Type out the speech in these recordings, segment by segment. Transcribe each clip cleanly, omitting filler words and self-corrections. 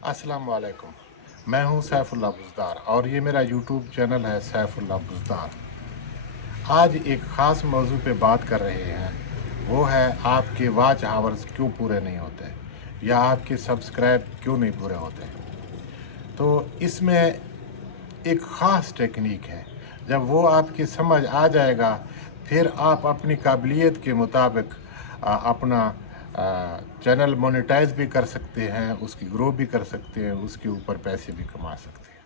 अस्सलाम वालेकुम। मैं हूं सैफुल्लाह बुज़दार और ये मेरा यूट्यूब चैनल है सैफुल्लाह बुज़दार। आज एक ख़ास मौजू पे बात कर रहे हैं, वो है आपके वॉच आवर्स क्यों पूरे नहीं होते या आपके सब्सक्राइब क्यों नहीं पूरे होते। तो इसमें एक ख़ास टेक्निक है, जब वो आपकी समझ आ जाएगा फिर आप अपनी काबिलियत के मुताबिक अपना चैनल मोनेटाइज भी कर सकते हैं, उसकी ग्रो भी कर सकते हैं, उसके ऊपर पैसे भी कमा सकते हैं।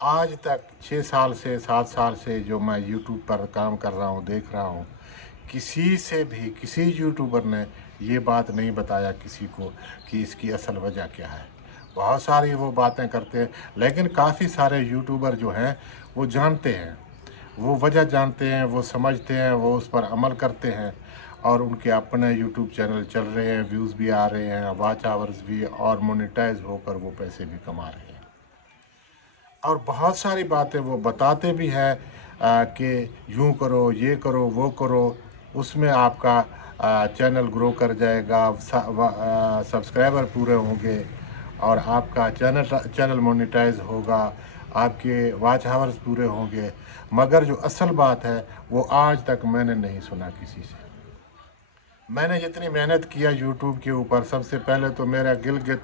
आज तक 6 साल से 7 साल से जो मैं यूट्यूब पर काम कर रहा हूँ, देख रहा हूँ, किसी से भी किसी यूट्यूबर ने ये बात नहीं बताया किसी को कि इसकी असल वजह क्या है। बहुत सारी वो बातें करते हैं, लेकिन काफ़ी सारे यूट्यूबर जो हैं वो जानते हैं, वो वजह जानते हैं, वो समझते हैं, वो उस पर अमल करते हैं और उनके अपने यूट्यूब चैनल चल रहे हैं, व्यूज़ भी आ रहे हैं, वॉच आवर्स भी और मोनेटाइज होकर वो पैसे भी कमा रहे हैं। और बहुत सारी बातें वो बताते भी हैं कि यूँ करो, ये करो, वो करो, उसमें आपका चैनल ग्रो कर जाएगा, सब्सक्राइबर पूरे होंगे और आपका चैनल मोनेटाइज होगा, आपके वॉच आवर्स पूरे होंगे। मगर जो असल बात है वो आज तक मैंने नहीं सुना किसी से। मैंने जितनी मेहनत किया यूट्यूब के ऊपर, सबसे पहले तो मेरा गिलगित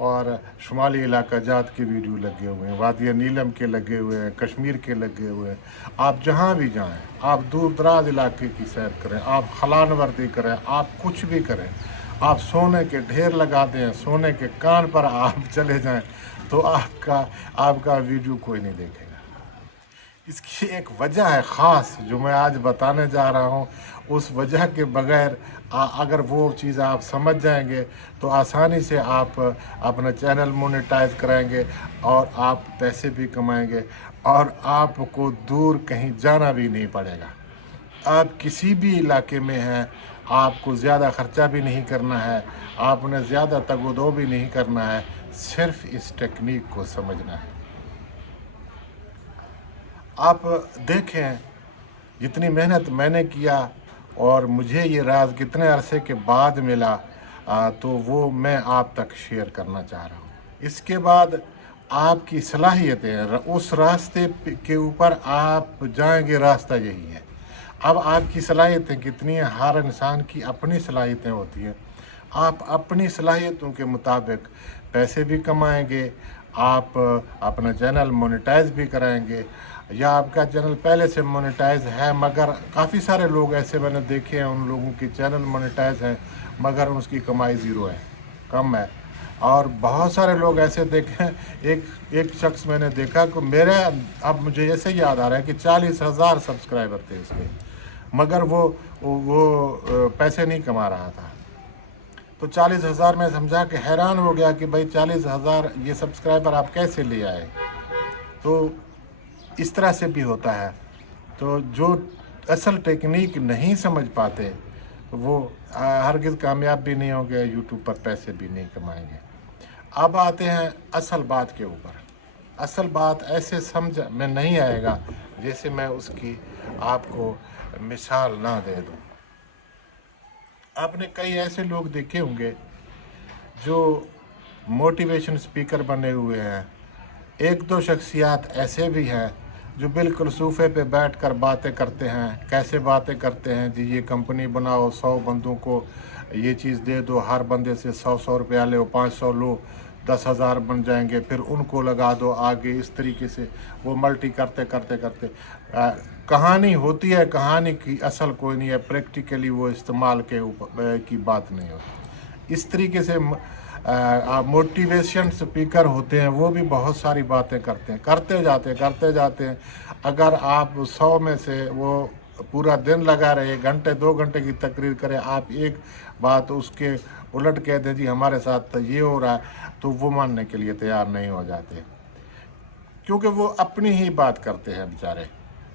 और शुमाली इलाका जात के वीडियो लगे हुए हैं, वादिया नीलम के लगे हुए हैं, कश्मीर के लगे हुए हैं। आप जहाँ भी जाएं, आप दूर दराज इलाके की सैर करें, आप खलान वर्दी करें, आप कुछ भी करें, आप सोने के ढेर लगा दें, सोने के कान पर आप चले जाएं, तो आपका वीडियो कोई नहीं देखेगा। इसकी एक वजह है ख़ास जो मैं आज बताने जा रहा हूँ। उस वजह के बगैर अगर वो चीज़ आप समझ जाएंगे तो आसानी से आप अपना चैनल मोनेटाइज कराएंगे और आप पैसे भी कमाएंगे और आपको दूर कहीं जाना भी नहीं पड़ेगा। आप किसी भी इलाके में हैं, आपको ज़्यादा ख़र्चा भी नहीं करना है, आपने ज़्यादा तगोदो भी नहीं करना है, सिर्फ़ इस टेक्निक को समझना है। आप देखें जितनी मेहनत मैंने किया और मुझे ये राज कितने अरसे के बाद मिला, तो वो मैं आप तक शेयर करना चाह रहा हूँ। इसके बाद आपकी सलाहियतें उस रास्ते के ऊपर आप जाएंगे, रास्ता यही है। अब आपकी सलाहियतें कितनी हैं, हर इंसान की अपनी सलाहियतें होती हैं। आप अपनी सलाहियतों के मुताबिक पैसे भी कमाएंगे, आप अपना चैनल मोनेटाइज भी कराएंगे, या आपका चैनल पहले से मोनेटाइज है मगर काफ़ी सारे लोग ऐसे मैंने देखे हैं, उन लोगों की चैनल मोनेटाइज है मगर उसकी कमाई ज़ीरो है, कम है। और बहुत सारे लोग ऐसे देखे हैं, एक शख्स मैंने देखा कि मेरे, अब मुझे ऐसे याद आ रहा है कि 40,000 सब्सक्राइबर थे उसके, मगर वो पैसे नहीं कमा रहा था। तो 40,000 में समझा कि हैरान हो गया कि भाई 40,000 ये सब्सक्राइबर आप कैसे ले आए। तो इस तरह से भी होता है। तो जो असल टेक्निक नहीं समझ पाते वो हरगिज़ कामयाब भी नहीं होंगे, यूट्यूब पर पैसे भी नहीं कमाएंगे। अब आते हैं असल बात के ऊपर। असल बात ऐसे समझ में नहीं आएगा जैसे मैं उसकी आपको मिसाल ना दे दूं। आपने कई ऐसे लोग देखे होंगे जो मोटिवेशन स्पीकर बने हुए हैं। एक दो शख्सियात ऐसे भी हैं जो बिल्कुल सोफे पे बैठकर बातें करते हैं। कैसे बातें करते हैं जी, ये कंपनी बनाओ, 100 बंदों को ये चीज़ दे दो, हर बंदे से 100 रुपया लो, 500 लो, 10,000 बन जाएंगे, फिर उनको लगा दो आगे। इस तरीके से वो मल्टी करते करते करते कहानी होती है, कहानी की असल कोई नहीं है, प्रैक्टिकली वो इस्तेमाल के ऊपर की बात नहीं होती। इस तरीके से मोटिवेशन स्पीकर होते हैं, वो भी बहुत सारी बातें करते हैं, करते जाते हैं। अगर आप 100 में से वो पूरा दिन लगा रहे, घंटे 2 घंटे की तकरीर करें, आप एक बात उसके उलट कह दें जी हमारे साथ तो ये हो रहा है, तो वो मानने के लिए तैयार नहीं हो जाते, क्योंकि वो अपनी ही बात करते हैं बेचारे।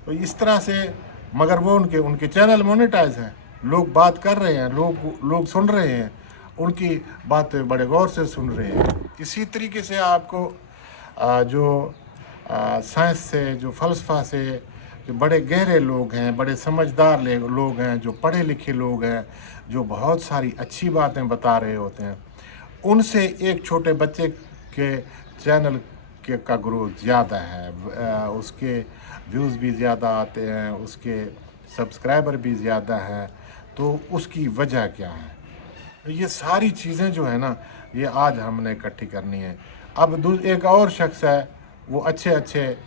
तो इस तरह से, मगर वो उनके उनके चैनल मोनेटाइज हैं, लोग बात कर रहे हैं, लोग सुन रहे हैं, उनकी बातें बड़े गौर से सुन रहे हैं। इसी तरीके से आपको जो साइंस से, जो फ़लसफ़ा से, जो बड़े गहरे लोग हैं, बड़े समझदार लोग हैं, जो पढ़े लिखे लोग हैं, जो बहुत सारी अच्छी बातें बता रहे होते हैं, उनसे एक छोटे बच्चे के चैनल के का ग्रोथ ज़्यादा है, उसके व्यूज़ भी ज़्यादा आते हैं, उसके सब्सक्राइबर भी ज़्यादा हैं। तो उसकी वजह क्या है? ये सारी चीज़ें जो है ना, ये आज हमने इकट्ठी करनी है। अब एक और शख्स है, वो अच्छे अच्छे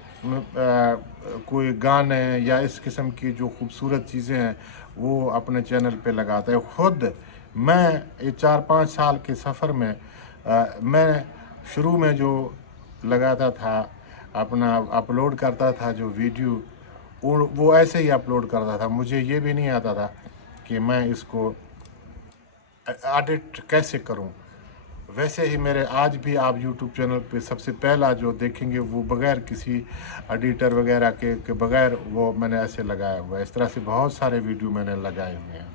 कोई गाने या इस किस्म की जो खूबसूरत चीज़ें हैं वो अपने चैनल पे लगाता है। खुद मैं ये 4-5 साल के सफ़र में मैं शुरू में जो लगाता था, अपना अपलोड करता था जो वीडियो, वो ऐसे ही अपलोड करता था। मुझे ये भी नहीं आता था कि मैं इसको एडिट कैसे करूं। वैसे ही मेरे आज भी आप यूट्यूब चैनल पे सबसे पहला जो देखेंगे वो बग़ैर किसी एडिटर वगैरह के बग़ैर वो मैंने ऐसे लगाया हुआ है। इस तरह से बहुत सारे वीडियो मैंने लगाए हुए हैं।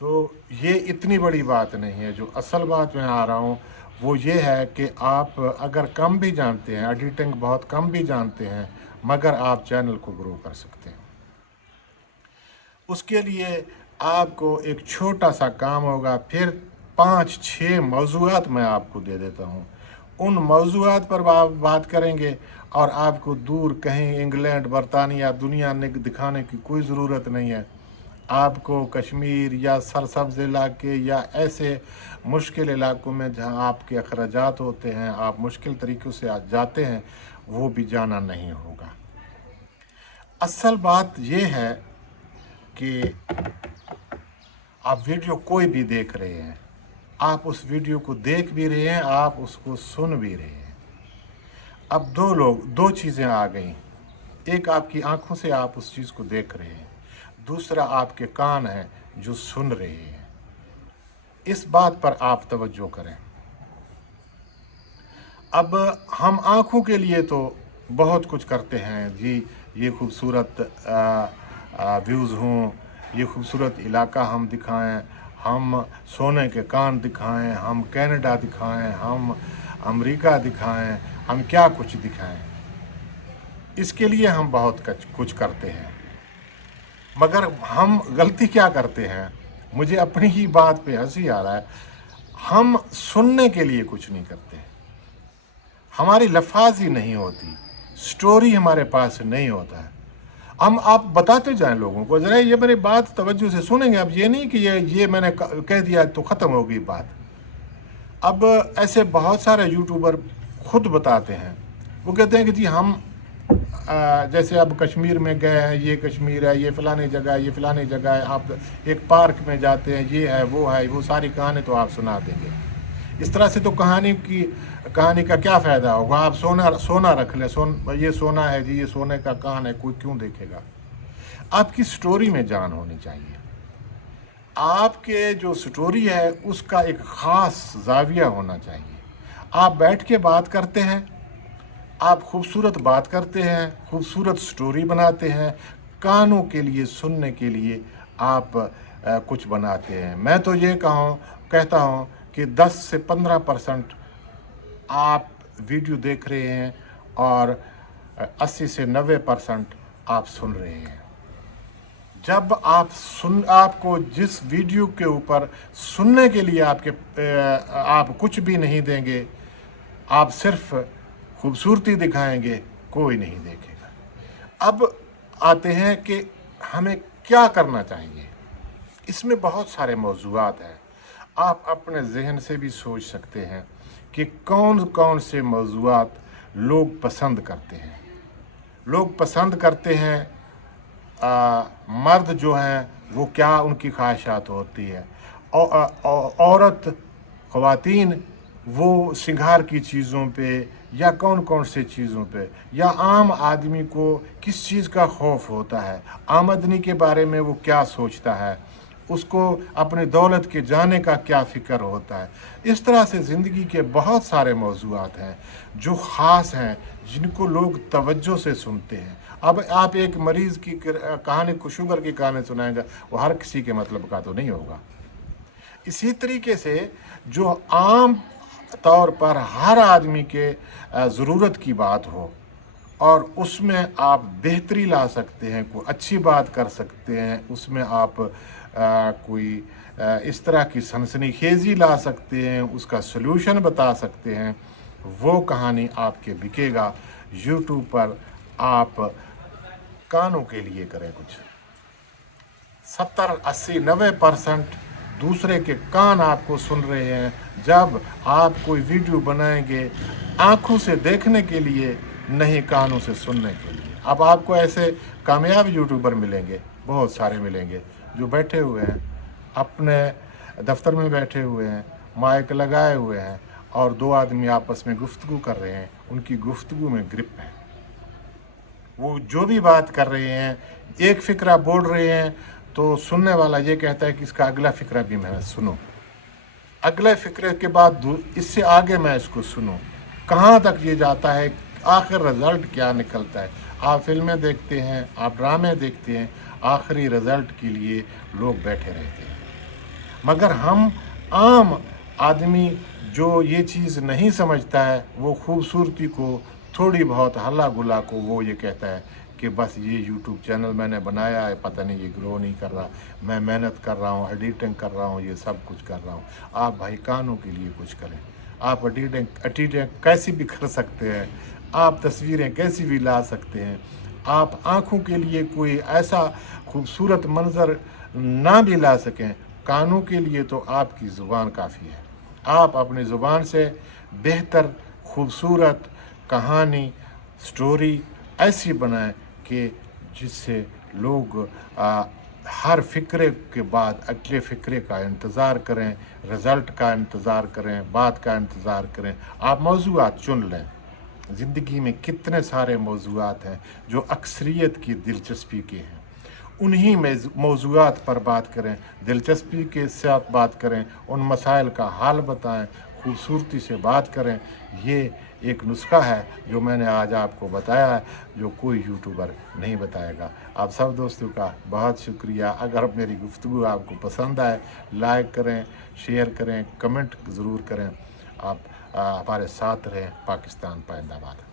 तो ये इतनी बड़ी बात नहीं है। जो असल बात मैं आ रहा हूँ वो ये है कि आप अगर कम भी जानते हैं, एडिटिंग बहुत कम भी जानते हैं, मगर आप चैनल को ग्रो कर सकते हैं। उसके लिए आपको एक छोटा सा काम होगा, फिर 5-6 मौज़ूआत मैं आपको दे देता हूँ। उन मौज़ूआत पर बात करेंगे और आपको दूर कहीं इंग्लैंड, बरतानिया, दुनिया ने दिखाने की कोई ज़रूरत नहीं है। आपको कश्मीर या सरसब्ज़ इलाके या ऐसे मुश्किल इलाकों में जहाँ आपके अखराजात होते हैं, आप मुश्किल तरीक़ों से जाते हैं, वो भी जाना नहीं होगा। असल बात ये है कि आप वीडियो कोई भी देख रहे हैं, आप उस वीडियो को देख भी रहे हैं, आप उसको सुन भी रहे हैं। अब दो चीज़ें आ गई। एक आपकी आंखों से आप उस चीज़ को देख रहे हैं, दूसरा आपके कान हैं जो सुन रहे हैं। इस बात पर आप तवज्जो करें। अब हम आंखों के लिए तो बहुत कुछ करते हैं जी, ये खूबसूरत व्यूज़ हों, ये खूबसूरत इलाका हम दिखाएं, हम सोने के कान दिखाएं, हम कनाडा दिखाएं, हम अमेरिका दिखाएं, हम क्या कुछ दिखाएं। इसके लिए हम बहुत कुछ करते हैं, मगर हम गलती क्या करते हैं? मुझे अपनी ही बात पे हंसी आ रहा है। हम सुनने के लिए कुछ नहीं करते, हमारी लफ्ज़ ही नहीं होती, स्टोरी हमारे पास नहीं होता है। आप बताते जाएं लोगों को, ज़रा ये मेरी बात तवज्जो से सुनेंगे। अब ये नहीं कि ये मैंने कह दिया तो ख़त्म हो गई बात। अब ऐसे बहुत सारे यूट्यूबर खुद बताते हैं, वो कहते हैं कि जी हम जैसे अब कश्मीर में गए हैं, ये कश्मीर है, ये फ़लानी जगह है, ये फ़लानी जगह है, आप एक पार्क में जाते हैं, ये है, वो सारी कहानी तो आप सुना देंगे। इस तरह से तो कहानी का क्या फ़ायदा होगा? आप सोना रख लें, ये सोना है जी, ये सोने का कान है, कोई क्यों देखेगा? आपकी स्टोरी में जान होनी चाहिए। आपके जो स्टोरी है उसका एक ख़ास ज़ाविया होना चाहिए। आप बैठ के बात करते हैं, आप खूबसूरत बात करते हैं, खूबसूरत स्टोरी बनाते हैं, कानों के लिए, सुनने के लिए आप कुछ बनाते हैं। मैं तो ये कहता हूँ कि 10 से 15% आप वीडियो देख रहे हैं और 80 से 90% आप सुन रहे हैं। जब आपको जिस वीडियो के ऊपर सुनने के लिए आप कुछ भी नहीं देंगे, आप सिर्फ खूबसूरती दिखाएंगे, कोई नहीं देखेगा। अब आते हैं कि हमें क्या करना चाहिए। इसमें बहुत सारे मौज़ूआत हैं। आप अपने जहन से भी सोच सकते हैं कि कौन कौन से मौज़ूआत लोग पसंद करते हैं। लोग पसंद करते हैं, मर्द जो हैं वो क्या उनकी ख्वाहिशात होती है, औरत ख़वातीन वो सिंगार की चीज़ों पे या कौन कौन से चीज़ों पे, या आम आदमी को किस चीज़ का खौफ होता है, आमदनी के बारे में वो क्या सोचता है, उसको अपनी दौलत के जाने का क्या फ़िक्र होता है। इस तरह से ज़िंदगी के बहुत सारे मौज़ूआत हैं जो ख़ास हैं, जिनको लोग तवज्जो से सुनते हैं। अब आप एक मरीज़ की कहानी को, शुगर की कहानी सुनाएंगे, वो हर किसी के मतलब का तो नहीं होगा। इसी तरीके से जो आम तौर पर हर आदमी के ज़रूरत की बात हो और उसमें आप बेहतरी ला सकते हैं, कोई अच्छी बात कर सकते हैं, उसमें आप कोई इस तरह की सनसनीखेज़ी ला सकते हैं, उसका सॉल्यूशन बता सकते हैं, वो कहानी आपके बिकेगा। यूट्यूब पर आप कानों के लिए करें कुछ। 70, 80, 90% दूसरे के कान आपको सुन रहे हैं। जब आप कोई वीडियो बनाएंगे आंखों से देखने के लिए, नहीं कानों से सुनने के लिए। अब आपको ऐसे कामयाब यूट्यूबर मिलेंगे, बहुत सारे मिलेंगे, जो बैठे हुए हैं अपने दफ्तर में, बैठे हुए हैं, माइक लगाए हुए हैं और दो आदमी आपस में गुफ्तगू कर रहे हैं। उनकी गुफ्तगू में ग्रिप है, वो जो भी बात कर रहे हैं, एक फ़िक्रा बोल रहे हैं तो सुनने वाला ये कहता है कि इसका अगला फ़िक्रा भी मैं सुनूं, अगले फ़िक्रे के बाद इससे आगे मैं इसको सुनूं। कहाँ तक ये जाता है, आखिर रिज़ल्ट क्या निकलता है। आप फिल्में देखते हैं, आप ड्रामे देखते हैं, आखिरी रिज़ल्ट के लिए लोग बैठे रहते हैं। मगर हम आम आदमी जो ये चीज़ नहीं समझता है, वो खूबसूरती को, थोड़ी बहुत हल्ला गुल्ला को, वो ये कहता है कि बस ये यूट्यूब चैनल मैंने बनाया है, पता नहीं ये ग्रो नहीं कर रहा, मैं मेहनत कर रहा हूँ, एडिटिंग कर रहा हूँ, ये सब कुछ कर रहा हूँ। आप भाई कानों के लिए कुछ करें। आप एडिटिंग कैसी भी कर सकते हैं, आप तस्वीरें कैसी भी ला सकते हैं। आप आँखों के लिए कोई ऐसा खूबसूरत मंज़र ना भी ला सकें, कानों के लिए तो आपकी ज़ुबान काफ़ी है। आप अपनी ज़ुबान से बेहतर खूबसूरत कहानी, स्टोरी ऐसी बनाएं कि जिससे लोग हर फ़िक्रे के बाद अगले फ़िक्रे का इंतज़ार करें, रिज़ल्ट का इंतज़ार करें, बात का इंतज़ार करें। आप मौज़ूआत चुन लें। ज़िंदगी में कितने सारे मौज़ूआत हैं जो अक्सरियत की दिलचस्पी के हैं, उन्हीं मौज़ूआत पर बात करें, दिलचस्पी के साथ बात करें, उन मसाइल का हल बताएं, खूबसूरती से बात करें। ये एक नुस्खा है जो मैंने आज आपको बताया है, जो कोई यूट्यूबर नहीं बताएगा। आप सब दोस्तों का बहुत शुक्रिया। अगर मेरी गुफ्तगू आपको पसंद आए, लाइक करें, शेयर करें, कमेंट ज़रूर करें। आप हमारे साथ रहें। पाकिस्तान पाइंदाबाद।